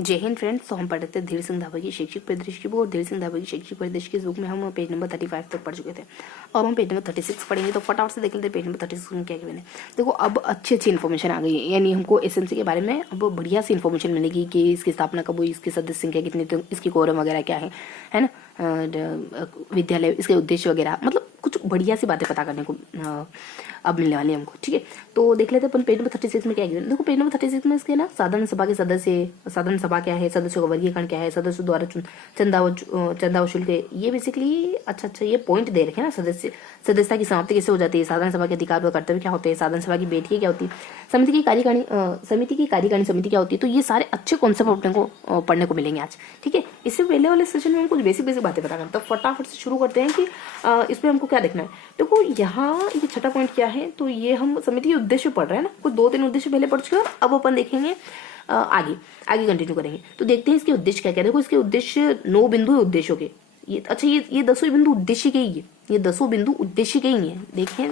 जय हिंद फ्रेंड्स। तो हम पढ़ रहे थे धीर सिंह धाबा की शैक्षिक परिदृश्य की बुक, और धीर सिंह धाबा की शैक्षिक परिदृश्य की बुक में हम पेज नंबर 35 तक पढ़ चुके थे। अब हम पेज नंबर 36 पढ़ेंगे। तो फटाफट से देख लेते हैं पेज नंबर 36 में क्या क्या मैंने। देखो अब अच्छी इन्फॉर्मेशन आ गई है, यानी हमको एसएमसी के बारे में अब बढ़िया सी इन्फॉर्मेशन मिलेगी कि इसकी स्थापना कब हुई, इसकी सदस्य संख्या कितनी, तो इसकी कोरम वगैरह क्या है ना, विद्यालय, इसके उद्देश्य वगैरह, मतलब कुछ बढ़िया सी बातें पता करने को अब मिलने वाली है हमको। ठीक है, तो देख लेते हैं अपन पेज नंबर 36 में क्या है। देखो पेज नंबर 36 में इसके ना साधारण सभा के सदस्य, साधारण सभा क्या है, सदस्यों का वर्गीकरण क्या है, सदस्यों द्वारा चंदा वसूल के, ये बेसिकली अच्छा ये पॉइंट दे रखे हैं ना। सदस्यता की समाप्ति कैसे हो जाती है, साधारण सभा के अधिकार व कर्तव्य क्या होते हैं, साधारण सभा की बैठकें क्या होती है, समिति की कार्यकारिणी समिति क्या होती है। तो ये सारे अच्छे कॉन्सेप्ट अपने को पढ़ने को मिलेंगे आज। ठीक है, इससे पहले वाले सेशन में हम कुछ बेसिक बातें पता करते हैं। तो फटाफट से शुरू करते हैं कि इसमें हमको क्या देखना है। देखो यहाँ ये छठा पॉइंट क्या है, तो ये हम समिति के उद्देश्य पढ़ रहे हैं ना, कुछ 2-3 उद्देश्य पहले पढ़ चुके हैं। अब अपन देखेंगे आगे कंटिन्यू करेंगे। तो देखते हैं इसके उद्देश्य क्या क्या है। देखो इसके उद्देश्य 9 बिंदु है उद्देश्यों के। ये अच्छा, ये 10 बिंदु उद्देश्य के ही है, ये 10 बिंदु उद्देश्य के ही है। देखें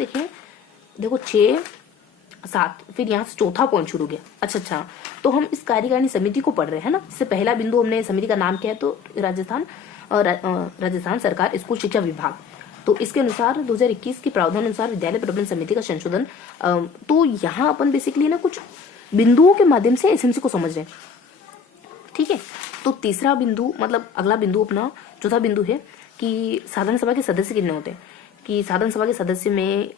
देखो 6 7, फिर यहाँ से चौथा पॉइंट शुरू हो गया। अच्छा, तो हम इस कार्यकारिणी समिति को पढ़ रहे हैं ना। इससे पहला बिंदु हमने समिति का नाम क्या है, तो राजस्थान सरकार स्कूल शिक्षा विभाग। तो इसके अनुसार 2021 के प्रावधान अनुसार विद्यालय प्रबंधन समिति का संशोधन। तो यहाँ अपन बेसिकली ना कुछ बिंदुओं के माध्यम से एसएमसी को समझ रहे हैं। ठीक है, तो तीसरा बिंदु, मतलब अगला बिंदु अपना चौथा बिंदु है कि साधारण सभा के सदस्य कितने होते हैं, कि साधारण सभा के सदस्य में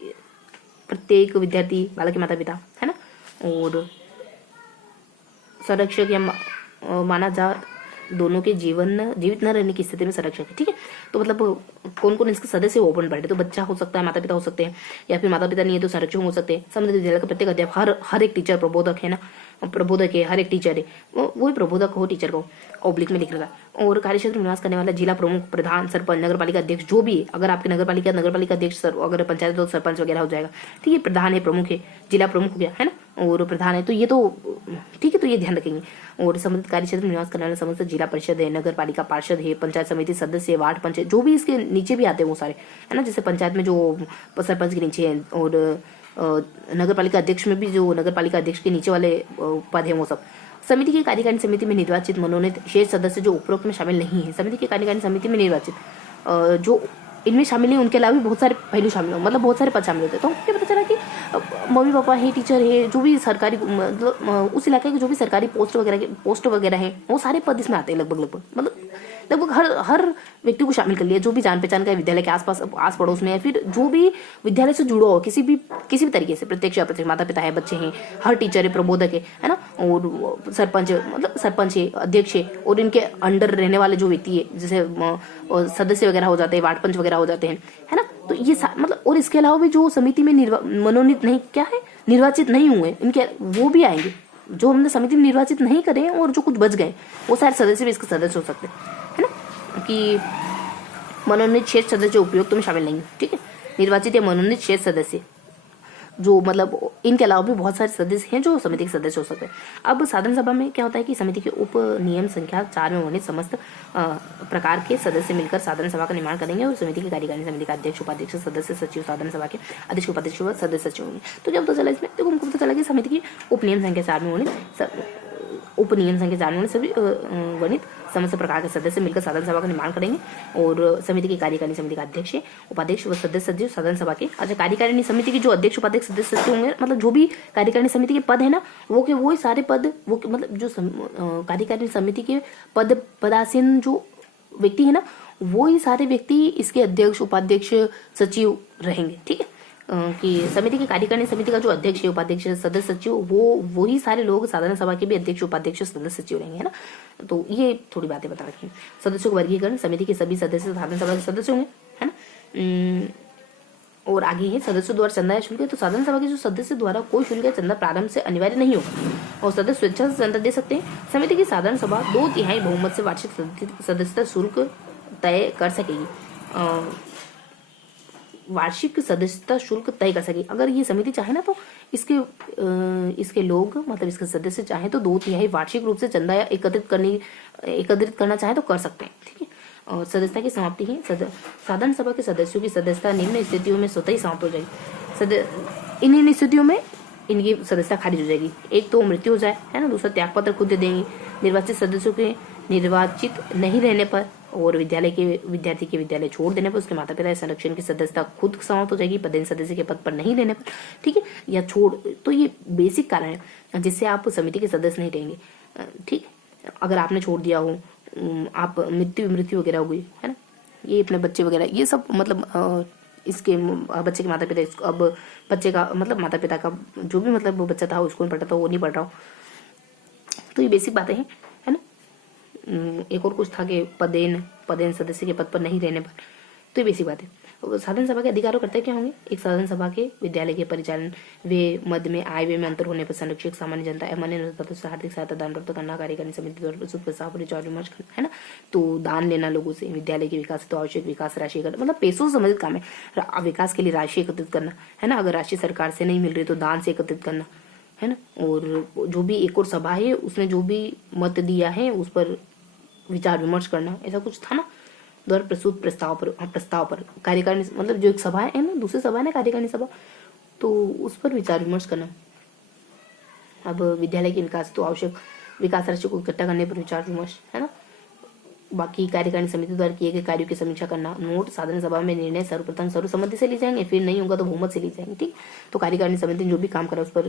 प्रत्येक विद्यार्थी, बालक के माता पिता, है ना, और संरक्षक या माना जा दोनों के जीवित न रहने की स्थिति में संरक्षक है। ठीक है, तो मतलब कौन कौन इसके सदस्य ओपन पढ़े, तो बच्चा हो सकता है, माता पिता हो सकते हैं, या फिर माता पिता नहीं है तो संरक्षक हो सकते हैं। संबंधित विद्यालय का प्रत्येक अध्यापक, हर एक टीचर प्रबोधक है ना, प्रबोधक है, हर एक टीचर है, वही प्रबोधक हो, टीचर को ऑब्लिक में लिख रखा है। और कार्यक्षेत्र में निवास करने वाला जिला प्रमुख, प्रधान, सरपंच, नगरपालिका अध्यक्ष, जो भी है, अगर आपके नगरपालिका अध्यक्ष, अगर पंचायत तो सरपंच वगैरह हो जाएगा। ठीक है, प्रधान है, प्रमुख है, जिला प्रमुख हो गया, है ना, और प्रधान है, तो ये तो ठीक है, तो ये ध्यान रखेंगे। और संबंधित कार्यक्षेत्र में निवास करने वाला समस्त जिला परिषद है, नगर पालिका पार्षद है, पंचायत समिति सदस्य, वार्ड पंचायत, जो भी इसके नीचे भी आते हैं वो सारे, है ना, जैसे पंचायत में जो सरपंच के नीचे है, और नगर पालिका अध्यक्ष में भी जो नगर पालिका अध्यक्ष के नीचे वाले पद हैं वो सब। समिति की कार्यकारिणी समिति में निर्वाचित मनोनीत शेष सदस्य जो उपरोक्त में शामिल नहीं है, समिति की कार्यकारिणी समिति में निर्वाचित जो इनमें शामिल है, उनके अलावा भी बहुत सारे पहलू शामिल हो, मतलब बहुत सारे पद शामिल होते हैं। तो मुझे पता चला कि मम्मी पापा है, टीचर है, जो भी सरकारी, मतलब उस इलाके के जो भी सरकारी पोस्ट वगैरह है, वो सारे पद इसमें आते हैं लगभग हर व्यक्ति को शामिल कर लिया, जो भी जान पहचान का विद्यालय के आस पड़ोस में, या फिर जो भी विद्यालय से जुड़ा हो किसी भी तरीके से, प्रत्यक्ष अप्रत्यक्ष, माता पिता है, बच्चे हैं, हर टीचर है, प्रबोधक है ना, और सरपंच है, अध्यक्ष है, और इनके अंडर रहने वाले जो व्यक्ति है, जैसे सदस्य वगैरह हो जाते हैं, वार्ड पंच वगैरह हो जाते हैं, है ना। तो ये मतलब, और इसके अलावा भी जो समिति में मनोनीत नहीं, क्या है, निर्वाचित नहीं हुए, इनके वो भी आएंगे। जो हमने समिति में निर्वाचित नहीं करे और जो कुछ बच गए, वो सारे सदस्य भी इसके सदस्य हो सकते हैं, है ना, कि मनोनीत शेष सदस्य उपयुक्त में शामिल नहीं। ठीक है, निर्वाचित या मनोनीत शेष सदस्य, जो मतलब इनके अलावा भी बहुत सारे सदस्य हैं जो समिति के सदस्य हो सकते हैं। अब साधारण सभा में क्या होता है कि समिति के उप नियम संख्या 4 में वर्णित समस्त प्रकार के सदस्य मिलकर साधारण सभा का निर्माण करेंगे, और समिति की कार्यकारिणी समिति का अध्यक्ष, उपाध्यक्ष, सदस्य, सचिव, साधारण सभा के अध्यक्ष, उपाध्यक्ष, सदस्य, सचिव होंगे। तो क्या पता चला इसमें, देखो हमको पता चला कि समिति की उप नियम संख्या 4 में सभी वर्णित समस्त प्रकार के सदस्य मिलकर साधारण सभा का निर्माण करेंगे, और समिति की कार्यकारिणी समिति का अध्यक्ष, उपाध्यक्ष व सदस्य, सचिव साधारण सभा के। अच्छा, कार्यकारिणी समिति की जो अध्यक्ष, उपाध्यक्ष, सदस्य, सचिव होंगे, मतलब जो भी कार्यकारिणी समिति के पद है ना, वो सारे पद, वो मतलब जो कार्यकारिणी समिति के पदासीन जो व्यक्ति है ना, वो ही सारे व्यक्ति इसके अध्यक्ष, उपाध्यक्ष, सचिव रहेंगे। ठीक है, कि समिति की कार्यकारिणी समिति का जो अध्यक्ष है, उपाध्यक्ष, सदस्य, सचिव, वो ही सारे लोग साधारण सभा के भी अध्यक्ष, उपाध्यक्ष, सदस्य, सचिव रहेंगे, है ना। तो ये थोड़ी बातें बता रखी हैं। सदस्यों का वर्गीकरण, समिति के सभी सदस्य साधारण सभा के सदस्य होंगे, है ना। और आगे है सदस्यों द्वारा चंदा या शुल्क है, तो साधारण सभा के जो सदस्य द्वारा कोई शुल्क या चंदा प्रारंभ से अनिवार्य नहीं होगा, और सदस्य स्वेच्छा से चंदा दे सकते हैं। समिति की साधारण सभा 2/3 बहुमत से वार्षिक सदस्यता शुल्क तय कर सकेगी, वार्षिक सदस्यता शुल्क तय कर सके। अगर ये समिति चाहे ना, तो इसके लोग, मतलब इसके सदस्य चाहे तो 2/3 वार्षिक रूप से चंदा या एकत्रित करना चाहे तो कर सकते हैं। ठीक है, और सदस्यता की समाप्ति है, साधारण सभा के सदस्यों की सदस्यता निम्न स्थितियों में स्वतः ही समाप्त हो जाएगी। इन स्थितियों में इनकी सदस्यता खारिज हो जाएगी। एक तो मृत्यु हो जाए, है ना, दूसरा त्याग पत्र खुद दे देंगे। निर्वाचित सदस्यों के निर्वाचित नहीं रहने पर और विद्यार्थी के विद्यालय छोड़ देने पर उसके माता पिता संरक्षण की सदस्यता खुद समाप्त हो जाएगी, पदेन सदस्य के पद पर नहीं रहने पर, ठीक है, या छोड़। तो ये बेसिक कारण है जिससे आप समिति के सदस्य नहीं रहेंगे, ठीक। अगर आपने छोड़ दिया हो, आप मृत्यु वगैरह हो गई, है ना, ये अपने बच्चे वगैरह, ये सब मतलब इसके बच्चे के माता पिता, अब बच्चे का मतलब माता पिता का जो भी मतलब वो बच्चा था, वो स्कूल में पढ़ता था, वो नहीं पढ़ रहा हो, तो ये बेसिक बातें हैं, है ना। एक और कुछ था कि पदेन सदस्य के पद पर नहीं रहने पर, तो ये बेसिक बात है। साधारण सभा के अधिकारों करते क्या होंगे? एक साधारण सभा के विद्यालय के परिचालन, वे मद में आय व्यय में अंतर होने पर संरक्षक सामान्य जनता अमान्य से आर्थिक सहायता दान प्राप्त करना, कार्यकारिणी समिति द्वारा प्रस्तुत प्रस्ताव पर विचार विमर्श करना, है ना। तो दान लेना लोगों से, विद्यालय के विकास तो आवश्यक विकास राशि करना, मतलब पैसों से संबंधित काम है, विकास के लिए राशि एकत्रित करना, है ना। अगर राशि सरकार से नहीं मिल रही तो दान से एकत्रित करना, है ना। और जो भी एक और सभा है उसने जो भी मत दिया है उस पर विचार विमर्श करना, ऐसा कुछ था ना, द्वारा प्रस्तुत प्रस्ताव पर कार्यकारिणी, मतलब जो एक सभा है ना, दूसरी सभा है ना कार्यकारिणी सभा, तो उस पर विचार विमर्श करना। अब विद्यालय के विकास तो आवश्यक विकास राशि को इकट्ठा करने पर विचार विमर्श, है ना। बाकी कार्यकारिणी समिति द्वारा किए गए कार्यों की समीक्षा करना। नोट साधारण सभा में निर्णय सर्वप्रथम सर्वसम्मति से लिए जाएंगे, फिर नहीं होगा तो बहुमत से लिए जाएंगे, ठीक। तो कार्यकारिणी समिति ने जो भी काम करा उस पर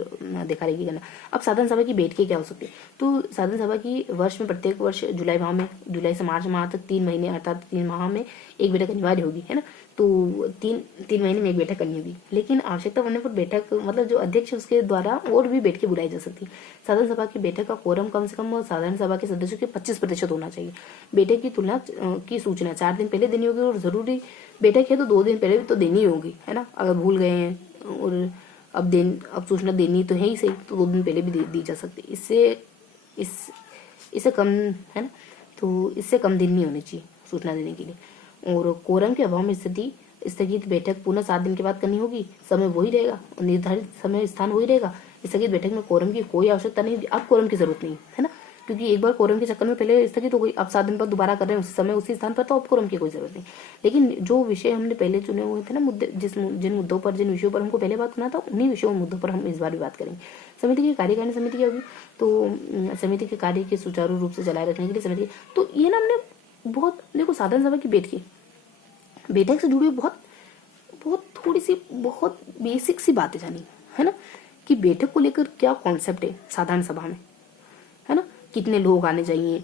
देखा रेखी करना। अब साधारण सभा की बैठकें क्या हो सकती है? तो साधारण सभा की वर्ष में प्रत्येक वर्ष जुलाई से मार्च माह तक 3 महीने अर्थात 3 माह में एक बैठक अनिवार्य होगी, है ना। तो तीन महीने में एक बैठक करनी होगी, लेकिन आवश्यकता पड़ने पर बैठक मतलब जो अध्यक्ष उसके द्वारा और भी बैठकें बुलाई जा सकती है। साधारण सभा की बैठक का कोरम कम से कम साधारण सभा के सदस्यों के 25% होना चाहिए। बैठक की तुलना की सूचना 4 दिन पहले देनी होगी, और जरूरी बैठक है तो 2 दिन पहले भी तो देनी होगी, है ना। अगर भूल गए हैं और अब सूचना देनी तो है ही सही, तो 2 दिन पहले भी दी जा सकती है। इससे कम, है ना, तो इससे कम दिन नहीं होने चाहिए सूचना देने के लिए। और कोरम के अभाव में स्थगित बैठक पुनः 7 दिन के बाद करनी होगी। समय वही रहेगा, निर्धारित समय स्थान वही रहेगा। स्थगित बैठक में कोरम की कोई आवश्यकता नहीं, अब कोरम की जरूरत नहीं, है ना, क्योंकि एक बार कोरम के चक्कर में पहले स्थगित हो गई, अब 7 दिन बाद दोबारा कर रहे हैं उसी समय उसी स्थान पर, तो अब कोरम की कोई जरूरत नहीं। लेकिन जो विषय हमने पहले चुने हुए थे ना, मुद्दे, जिन मुद्दों पर, जिन विषयों पर हमको पहले बात करना था, उन्हीं विषयों मुद्दों पर हम इस बार भी बात करेंगे। समिति की कार्यकारिणी समिति क्या होगी? तो समिति के कार्य के सुचारू रूप से चलाए रखने के लिए समिति, तो ये ना हमने बहुत, देखो साधारण सभा की बैठक से जुड़ी बहुत थोड़ी सी बहुत बेसिक सी बातें जानी, है ना, कि बैठक को लेकर क्या कॉन्सेप्ट है साधारण सभा में, है ना, कितने लोग आने चाहिए,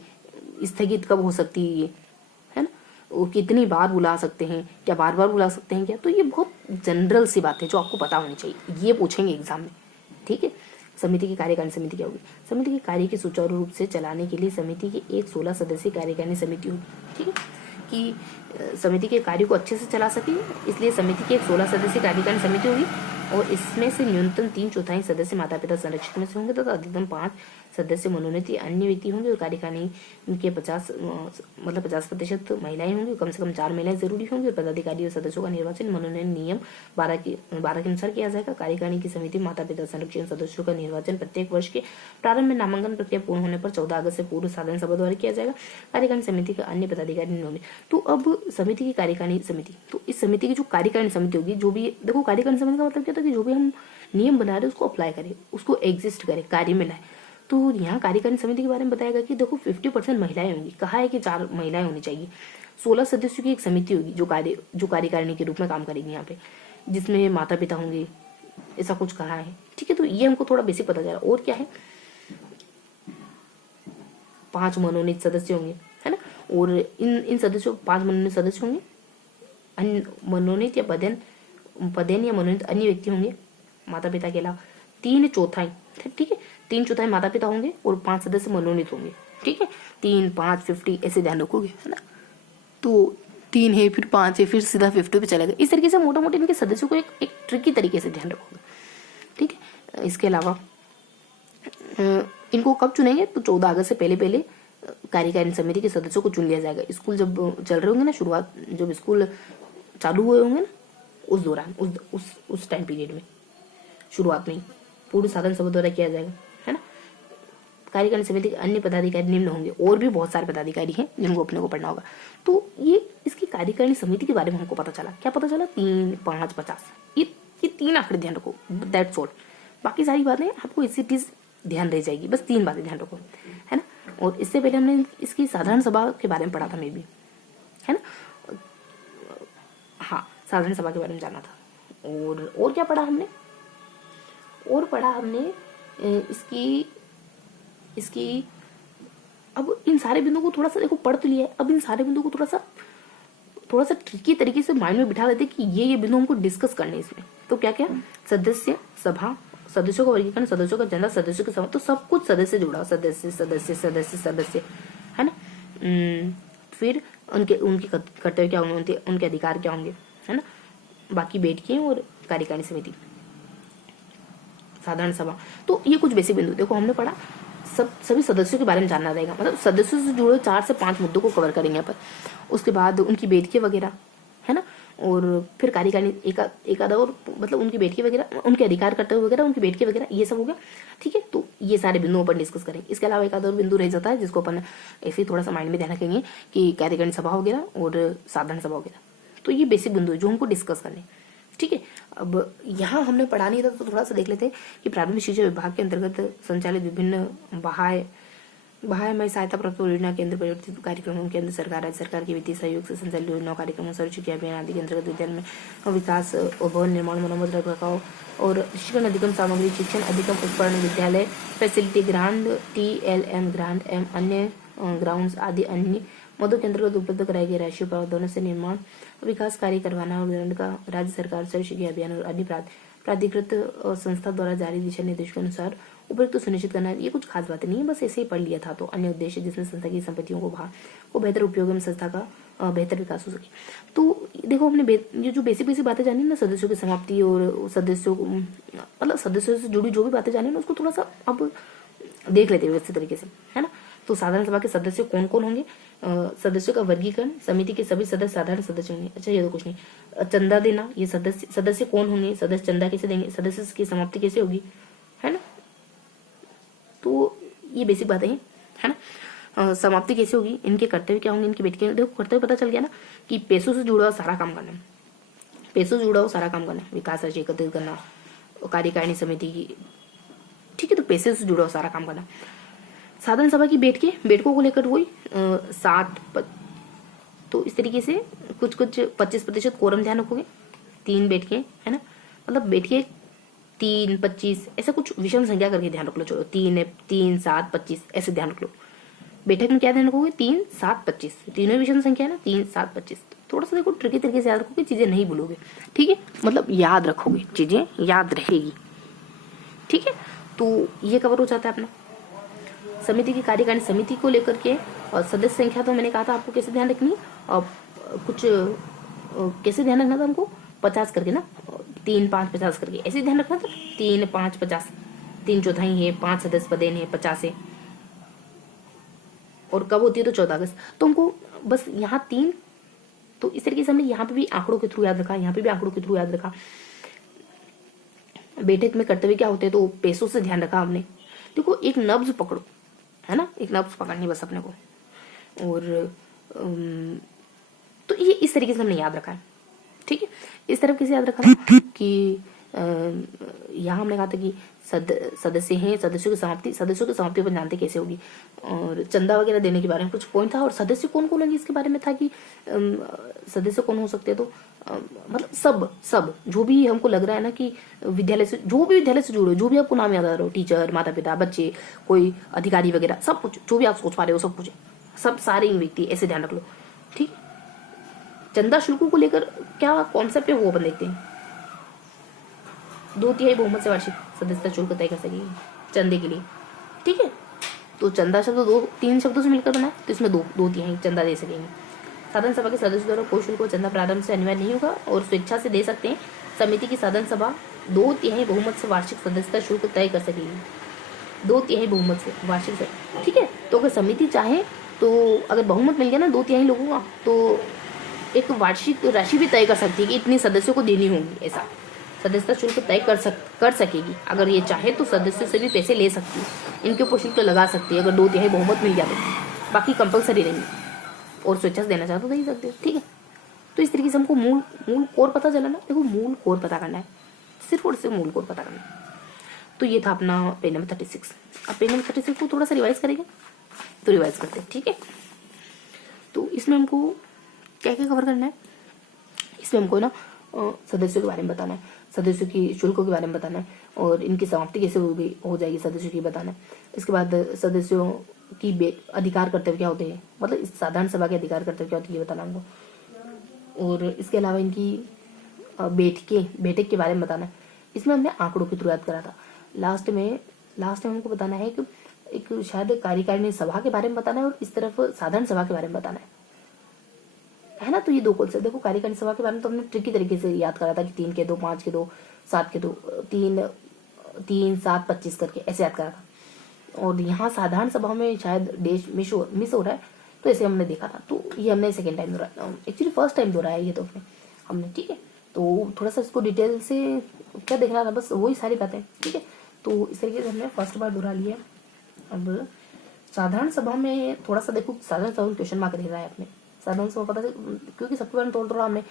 स्थगित कब हो सकती है ना, वो कितनी बार बुला सकते हैं, क्या बार बार बुला सकते हैं क्या, तो ये बहुत जनरल सी बात है जो आपको पता होनी चाहिए, ये पूछेंगे एग्जाम में, ठीक है। समिति की कार्यकारिणी समिति क्या होगी? समिति के कार्य के सुचारू रूप से चलाने के लिए समिति की एक 16 सदस्यीय कार्यकारिणी समिति होगी, ठीक है, कि समिति के कार्य को अच्छे से चला सके, इसलिए समिति की एक 16 सदस्यीय कार्यकारिणी समिति होगी, और इसमें से न्यूनतम 3/4 सदस्य माता पिता संरक्षक में से होंगे तथा अधिकतम 5 सदस्य मनोनीत अन्य व्यक्ति होंगे, और कार्यकारिणी के 50% महिलाएं होंगी, कम से कम 4 महिलाएं जरूरी होंगी, और पदाधिकारी और सदस्यों का निर्वाचन मनोनयन नियम 12 के अनुसार किया जाएगा। कार्यकारिणी की समिति माता पिता संरक्षण सदस्यों का निर्वाचन प्रत्येक वर्ष के प्रारंभ में नामांकन प्रक्रिया पूर्ण होने पर 14 अगस्त से पूर्व साधारण सभा द्वारा किया जाएगा। कार्यकारिणी समिति का अन्य पदाधिकारी नियमित। तो अब समिति की कार्यकारिणी समिति, तो इस समिति की जो कार्यकारिणी समिति होगी, जो भी देखो कार्यकारिणी समिति का मतलब क्या था कि जो भी हम नियम बना रहे हैं उसको अप्लाई करें, उसको एग्जिस्ट करे, कार्य में लाए। तो यहाँ कार्यकारिणी समिति के बारे में बताया गया कि देखो 50% महिलाएं होंगी, कहा है कि 4 महिलाएं होनी चाहिए। 16 सदस्यों की एक समिति होगी जो कार्यकारिणी के रूप में काम करेगी यहाँ पे, जिसमें माता पिता होंगे, ऐसा कुछ कहा है, ठीक है। तो ये हमको थोड़ा बेसिक पता चला। और क्या है, 5 मनोनीत सदस्य होंगे, है ना, और इन सदस्यों 5 मनोनीत सदस्य होंगे, मनोनीत या पदेन या मनोनीत अन्य व्यक्ति होंगे माता पिता के अलावा। 3/4, ठीक है, 3/4 माता पिता होंगे और 5 सदस्य मनोनीत होंगे, ठीक है। 3, 5, 50 ऐसे ध्यान रखोगे, है ना। तो 3 है, फिर 5 है, फिर सीधा 50 पे चलेगा। इस तरीके से मोटा मोटी इनके सदस्यों को एक ट्रिकी तरीके से ध्यान रखोगे, ठीक है। इसके अलावा इनको कब चुनेंगे? तो 14 अगस्त से पहले कार्यकारिणी समिति के सदस्यों को चुन लिया जाएगा। स्कूल जब चल रहे होंगे ना, शुरुआत जब स्कूल चालू हुए होंगे ना, उस दौरान उस टाइम पीरियड में शुरुआत में पूर्ण साधारण सभा द्वारा किया जाएगा, है ना। कार्यकारिणी समिति के अन्य पदाधिकारी निम्न होंगे, और भी बहुत सारे पदाधिकारी हैं जिनको अपने को पढ़ना होगा। तो ये इसकी कार्यकारिणी समिति के बारे में हमको पता चला। क्या पता चला? 3, 5, 50, ये 3 आंकड़े ध्यान रखो, दैट्स ऑल। बाकी सारी बातें आपको इसी चीज ध्यान रह जाएगी, बस 3 बातें ध्यान रखो, है ना। और इससे पहले हमने इसकी साधारण सभा के बारे में पढ़ा था, मे भी, है ना। हाँ, साधारण सभा के बारे में जाना था। और क्या पढ़ा हमने, और पढ़ा हमने इसकी अब इन सारे बिंदुओं को थोड़ा सा देखो पढ़ तो लिया है, अब इन सारे बिंदुओं को थोड़ा सा ट्रिकी तरीके से माइंड में बिठा देते कि ये बिंदु हमको डिस्कस करने हैं इसमें। तो क्या क्या, सदस्य, सभा, सदस्यों का वर्गीकरण, सदस्यों का चंदा, सदस्यों के सभा, तो सब कुछ सदस्य जुड़ा, सदस्य सदस्य सदस्य सदस्य, है ना। फिर उनके कर्तव्य क्या होंगे, उनके अधिकार क्या होंगे, है ना। बाकी बैठकें और कार्यकारिणी समिति, साधारण सभा। तो ये कुछ बेसिक बिंदु देखो हमने पढ़ा। सभी सदस्यों के बारे में जानना रहेगा, मतलब सदस्यों से जुड़े 4 से 5 मुद्दों को कवर करेंगे यहाँ पर। उसके बाद उनकी बैठकें वगैरह, है ना। और फिर कार्यकारिणी एक आधा और, मतलब उनकी बैठकें वगैरह, उनके अधिकार कर्तव्य वगैरह, उनकी बैठकें वगैरह, ये सब हो गया, ठीक है। तो ये सारे बिंदुओं पर डिस्कस करेंगे। इसके अलावा एक आधा और बिंदु रह जाता है जिसको अपन ऐसे ही थोड़ा सा माइंड में ध्यान रखेंगे कि कार्यकारिणी सभा वगैरह और साधारण सभा वगैरह। तो ये बेसिक बिंदु है जो हमको डिस्कस करने, ठीक है। अब यहाँ हमने पढ़ा नहीं था तो थोड़ा सा देख लेते हैं कि प्राथमिक शिक्षा विभाग के अंतर्गत संचालित विभिन्न बाह्यमय सहायता प्राप्त योजना केंद्र परिवर्तित कार्यक्रमों केंद्र सरकार, राज्य सरकार के वित्तीय सहयोग से संचालित योजनाओं, कार्यक्रमों, सर्व शिक्षा अभियान आदि के अंतर्गत विद्यालय में विकास और भवन निर्माण, मरम्मत, रखरखाव और शिक्षण अधिगम सामग्री, शिक्षण अधिगम उपकरण, विद्यालय फैसिलिटी ग्रांट, TLM ग्रांट एवं अन्य ग्राउंड्स आदि अन्य मदों के अंतर्गत उपलब्ध कराए गए राशियों प्रावधानों से निर्माण विकास कार्य करवाना और ग्रांट का राज्य सरकार, सर्व शिक्षा अभियान और अन्य प्राधिकृत संस्था द्वारा जारी दिशा निर्देशों के अनुसार उपयुक्त तो सुनिश्चित करना है। ये कुछ खास बातें नहीं है, बस ऐसे ही पढ़ लिया था। तो अन्य उद्देश्य जिसमें संस्था की संपत्तियों को बेहतर उपयोग एवं संस्था का बेहतर विकास हो सके। तो देखो हमने ये जो बेसिक बातें जानी ना, सदस्यों की समाप्ति और सदस्यों मतलब सदस्यों से जुड़ी जो भी बातें जानी ना, उसको थोड़ा सा अब देख लेते हैं व्यवस्थित तरीके से, है ना। तो साधारण सभा के सदस्य कौन कौन होंगे, सदस्यों का वर्गीकरण, समिति के सभी सदस्य साधारण सदस्य होंगे। अच्छा, ये तो कुछ नहीं। चंदा देना, ये सदस्य कौन होंगे, सदस्य चंदा कैसे देंगे, सदस्य की समाप्ति कैसे होगी, है ना। तो ये बेसिक बातें हैं, है ना। समाप्ति कैसे होगी, इनके कर्तव्य क्या होंगे, इनकी बैठकें। देखो कर्तव्य पता चल गया ना कि पैसों से जुड़ा हुआ सारा काम करना, पैसों से जुड़ा हुआ सारा काम करना, विकास राशि एकत्रित करना, कार्यकारिणी समिति की, ठीक है। तो पैसे से जुड़ा हुआ सारा काम करना। साधारण सभा की बैठकों को लेकर वही 60, तो इस तरीके से कुछ 25% कोरम ध्यान रखोगे, 3 बैठकें, है ना। मतलब बैठकें 3, 25 ऐसा कुछ विषम संख्या करके ध्यान रख लो। चलो 3 है, 3, 7, 25 ऐसे ध्यान रख लो। बैठक में क्या ध्यान रखोगे, 3, 7, 25, तीनों विषम संख्या है ना, 3, 7, 25। थोड़ा सा देखो ट्रिकी तरीके से याद रखोगे, चीजें नहीं भूलोगे, ठीक है। मतलब याद रखोगे, चीजें याद रहेगी, ठीक है। तो ये कवर हो जाता है अपना। समिति की कार्यकारिणी समिति को लेकर के और सदस्य संख्या तो मैंने कहा था आपको कैसे ध्यान रखनी, और कुछ कैसे ध्यान रखना था हमको, 50 करके ना, 3, 5, 50 करके ऐसे ध्यान रखना था। 3, 5, 50, 3/4 है, 5 सदस्य पदेन है, 50 है। और कब होती है तो 14 अगस्त। तो हमको बस यहाँ 3, तो इस तरीके से हमने यहाँ पे भी आंकड़ों के थ्रू याद रखा, यहाँ पे भी आंकड़ों के थ्रू याद रखा। बैठक में कर्तव्य क्या होते हैं तो पैसों से ध्यान रखा हमने। देखो एक नब्ज पकड़ो, है ना, एक नब्ज पकड़नी बस अपने को। और तो ये इस तरीके से हमने याद रखा है, ठीक है। इस तरह कैसे याद रखा कि यहाँ हमने कहा था कि सदस्य हैं, सदस्यों की समाप्ति पर जानते कैसे होगी, और चंदा वगैरह देने के बारे में कुछ पॉइंट था। और सदस्य कौन कौन होंगे इसके बारे में था कि सदस्य कौन हो सकते हैं, तो मतलब सब जो भी हमको लग रहा है ना कि विद्यालय से जुड़े, जो भी आपको नाम याद आ रहा हो, टीचर, माता पिता, बच्चे, कोई अधिकारी वगैरह, सब कुछ जो भी आप सोच पा रहे हो सब कुछ, सब सारे व्यक्ति ऐसे ध्यान रख लो, ठीक। चंदा शुल्कों को लेकर क्या कॉन्सेप्ट है वो अपन देखते हैं। 2/3 बहुमत से वार्षिक सदस्यता शुल्क तय कर सकेगी चंदे के लिए, ठीक है। तो चंदा शब्द 3 शब्दों से मिलकर बना है, तो इसमें 2/3 चंदा दे सकेंगे। साधारण सभा के सदस्यों द्वारा कोई शुल्क चंदा प्रारंभ से अनिवार्य नहीं होगा और स्वेच्छा से दे सकते हैं। समिति की साधारण सभा 2/3 बहुमत से वार्षिक सदस्यता शुल्क तय कर सकेगी, 2/3 बहुमत से वार्षिक से, ठीक है। तो अगर समिति चाहे तो अगर बहुमत मिल गया ना 2/3 लोगों का, तो एक वार्षिक राशि भी तय कर सकती है कि इतने सदस्यों को देनी होगी, ऐसा सदस्यता शुल्क तय कर सकेगी। अगर ये चाहे तो सदस्यों से भी पैसे ले सकती है, इनके ऊपर शुल्क लगा सकती है अगर 2/3 बहुमत मिल गया तो। बाकी कंपलसरी नहीं, और स्वेच्छा से देना चाहो तो दे ही सकते हो, ठीक है। तो इस तरीके से हमको मूल कोर पता चला ना। देखो मूल कोर पता करना है, सिर्फ और सिर्फ मूल कोर पता करना है। तो ये था अपना पेज नंबर 36। अब पेज नंबर 36 को थोड़ा सा रिवाइज करेंगे, तो रिवाइज करते हैं, ठीक है। तो इसमें हमको क्या क्या कवर करना है, इसमें हमको ना सदस्यों के बारे में बताना है, सदस्यों की शुल्कों के बारे में बताना है, और इनकी समाप्ति कैसे हो जाएगी सदस्यों की बताना है। इसके बाद सदस्यों की अधिकार कर्तव्य क्या होते हैं, मतलब इस साधारण सभा के अधिकार कर्तव्य क्या होते हैं ये बताना हमको। और इसके अलावा इनकी बैठक के बारे में बताना है। इसमें हमने आंकड़ों के थ्रू याद करा था। लास्ट में हमको बताना है कि एक शायद कार्यकारिणी सभा के बारे में बताना है, और इस तरफ साधारण सभा के बारे में बताना है ना। तो ये दो कॉन्सेप्ट देखो, कार्यकारिणी सभा के बारे में तो हमने ट्रिकी तरीके से याद करा था कि 3 के 2, 5 के 2, 7 के 2, 3, 7, 25 करके ऐसे याद करा था। और यहाँ साधारण सभा में शायद डेश मिस हो रहा है, तो ऐसे हमने देखा था। तो ये हमने सेकेंड टाइम दोहराया, एक्चुअली फर्स्ट टाइम दोहराया ये तो हमने, ठीक है। तो थोड़ा सा इसको डिटेल से क्या देखना था, बस वही सारी बातें, ठीक है। तो इस तरीके से हमने फर्स्ट बार दोहरा लिया। अब साधारण सभा में थोड़ा सा देखो, साधारण सभा में क्वेश्चन मार्क रह रहा है अपने साधारण सभा पता, क्योंकि सबके बारे में थोड़ा हमने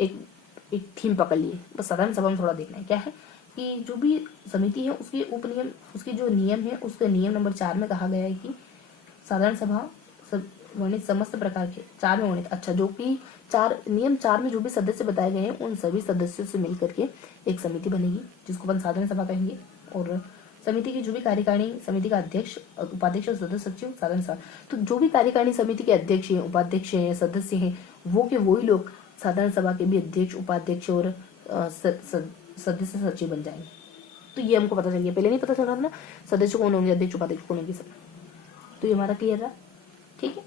एक थीम पकड़ ली है। बस साधारण सभा में थोड़ा देखना है क्या है कि जो भी समिति है उसके उपनियम, उसके जो नियम है, उसके नियम नंबर 4 में कहा गया है कि साधारण सभा वर्णित समस्त प्रकार के 4 में वर्णित, अच्छा जो कि नियम 4 में जो भी सदस्य बताए गए हैं उन सभी सदस्यों से मिलकर के एक समिति बनेगी जिसको अपन साधारण सभा कहेंगे। और समिति की जो भी कार्यकारिणी समिति का अध्यक्ष, उपाध्यक्ष और सदस्य सचिव साधारण सभा। तो जो भी कार्यकारिणी समिति के अध्यक्ष हैं, उपाध्यक्ष हैं, सदस्य हैं, वही लोग साधारण सभा के भी अध्यक्ष, उपाध्यक्ष और सदस्य सचिव बन जाएंगे। तो ये हमको पता चल गया, पहले नहीं पता चल रहा था ना सदस्य कौन होंगे, अध्यक्ष उपाध्यक्ष कौन होंगे सब। तो ये हमारा क्लियर रहा, ठीक है।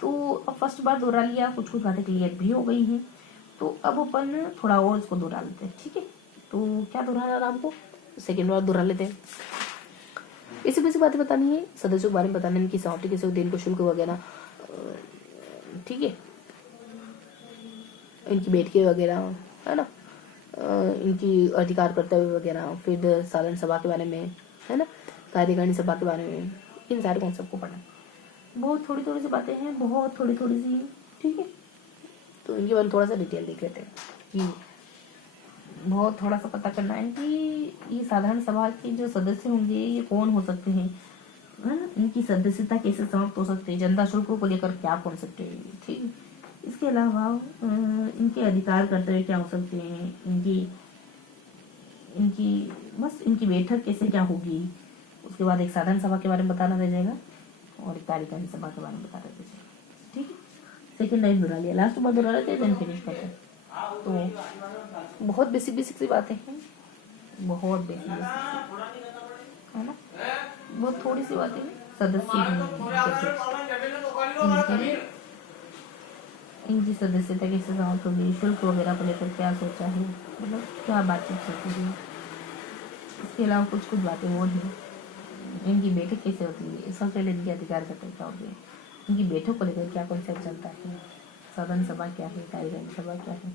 तो अब फर्स्ट बार दोहरा लिया, कुछ बातें क्लियर भी हो गई हैं। तो अब अपन थोड़ा और इसको दोहरा लेते हैं, ठीक है। तो क्या दोहराना था हमको, सेकेंड बार दोहरा लेते हैं। इसी बातें बतानी है, सदस्यों के बारे में बताना है, इनकी समाप्ति कैसे होती है, इनको शुल्क वगैरह, ठीक है, इनकी बैठकें वगैरह, है ना, इनकी अधिकार कर्तव्य वगैरह, फिर साधारण सभा के बारे में, है ना, कार्यकारिणी सभा के बारे में, इन सारे कॉन्सेप्ट को पढ़ना है। बहुत थोड़ी थोड़ी सी बातें हैं, बहुत थोड़ी थोड़ी सी, ठीक है। तो इनके बारे में थोड़ा सा डिटेल देख लेते हैं कि बहुत थोड़ा सा पता करना है कि ये साधारण सभा के जो सदस्य होंगे ये कौन हो सकते हैं, है ना, इनकी सदस्यता कैसे समाप्त हो सकती है, जनता शुल्कों को लेकर क्या कॉन्सेप्ट है, ठीक है। इसके अलावा इनके अधिकार कर्तव्य क्या हो सकते हैं, इनकी बैठक कैसे क्या होगी। उसके बाद एक साधारण सभा के बारे में बताना रह जाएगा और एक कार्यकारिणी सभा के बारे में बताना रह जाएगा, ठीक है। सेकेंड टाइम दोहरा लिया, लास्ट बार दोहरा लेते हैं, देन फिनिश करते हैं। तो बहुत बेसिक सी बातें हैं, बहुत बेसिक है ना, बहुत थोड़ी सी बातें हैं। सदस्य इनकी सदस्यता कैसे समाप्त होगी, शुल्क वगैरह को लेकर क्या सोचा है, मतलब क्या बातचीत सोची है। इसके अलावा कुछ बातें और हैं, इनकी बैठक कैसे होती है, सबसे पहले इनके अधिकार कर्तव्य क्या होते हैं, इनकी बैठक को लेकर क्या कॉन्सेप्ट चलता है, साधारण सभा क्या है, कार्यकारिणी सभा क्या है,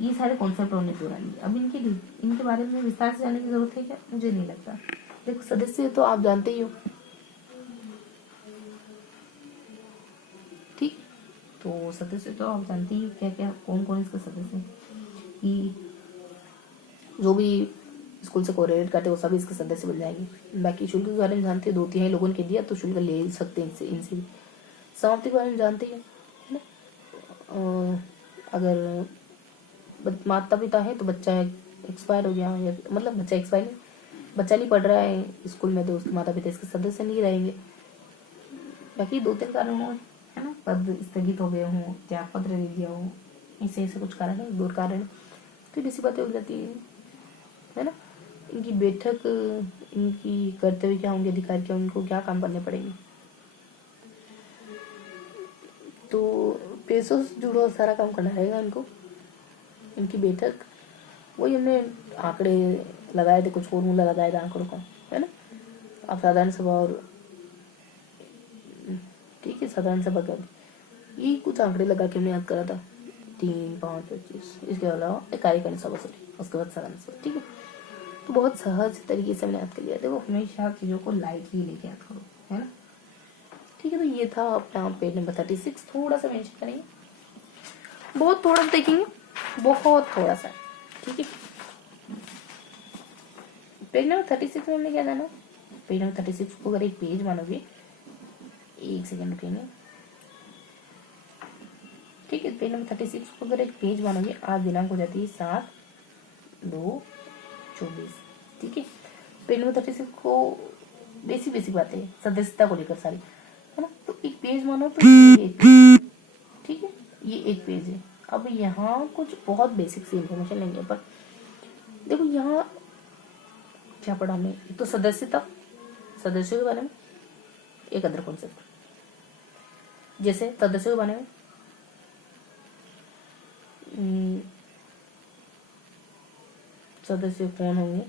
ये सारे कॉन्सेप्ट उन्होंने दोहरा लिए। अब इनके बारे में विस्तार से जानने की जरूरत है क्या, मुझे नहीं लगता। देखो सदस्य तो आप जानते ही हो, ठीक। तो सदस्य तो आप जानते ही क्या क्या कौन इसके सदस्य हैं, कि जो भी स्कूल से कोरिलेट करते हैं वो सभी इसके सदस्य बन जाएंगे। बाकी शुल्क के बारे में जानते हैं, 2-3 लोगों के दिया तो शुल्क ले सकते हैं इनसे भी। समाप्ति के बारे में जानते हैं ना, अगर माता पिता है तो बच्चा एक्सपायर हो गया, या मतलब बच्चा नहीं पढ़ रहा है स्कूल में, तो उसके माता पिता इसके सदस्य नहीं रहेंगे। बाकी 2-3 कारण हो, है ना, पद स्थगित हो गए हों, त्याग पत्र दे दिया हो, ऐसे कुछ कारण है, 2 कारण, फिर इसी बातें हो जाती है ना। इनकी बैठक, इनकी कर्तव्य क्या होंगे, अधिकार क्या, उनको क्या काम करने पड़ेंगे। तो पैसों से जुड़ा सारा काम करना रहेगा इनको। इनकी बैठक, वही हमने आंकड़े लगाए थे, कुछ फॉर्मूला लगाया था आंकड़ों का, है ना। अब साधारण सभा और, ठीक है, साधारण सभा का ये कुछ आंकड़े लगा के हमने याद करा था, 3, 5, 25। इसके अलावा एक कार्यकारिणी सभा, उसके बाद साधारण सभा, ठीक है। तो बहुत सहज तरीके से हमने याद कर लिया। देखो हमेशा चीज़ों को लाइटली लेके याद करो, है ना, ठीक है। तो ये था अपना पेज नंबर 36। थोड़ा सा मेंशन करेंगे, बहुत थोड़ा सा देखेंगे, बहुत थोड़ा सा, ठीक है। पेज नंबर 36 में हमने क्या जाना, पेज नंबर 36 को अगर एक पेज मानोगे, एक सेकेंड रुकेंगे, ठीक है। पेज नंबर 36 को अगर एक पेज मानोगे, आज दिनांक हो जाती है 7/2/24, ठीक है। पेज नंबर 36 को बेसिक बातें सदस्यता को लेकर सारी, है ना। तो एक पेज मानो तो ये एक पेज, ठीक है, ये एक पेज है। अब यहाँ कुछ बहुत बेसिक सी इन्फॉर्मेशन लेंगे पर देखो यहाँ क्या पढ़ा हमने, तो सदस्यता, सदस्यों के बारे में एक अदर कॉन्सेप्ट, जैसे सदस्यों के बारे में सदस्य कौन होंगे,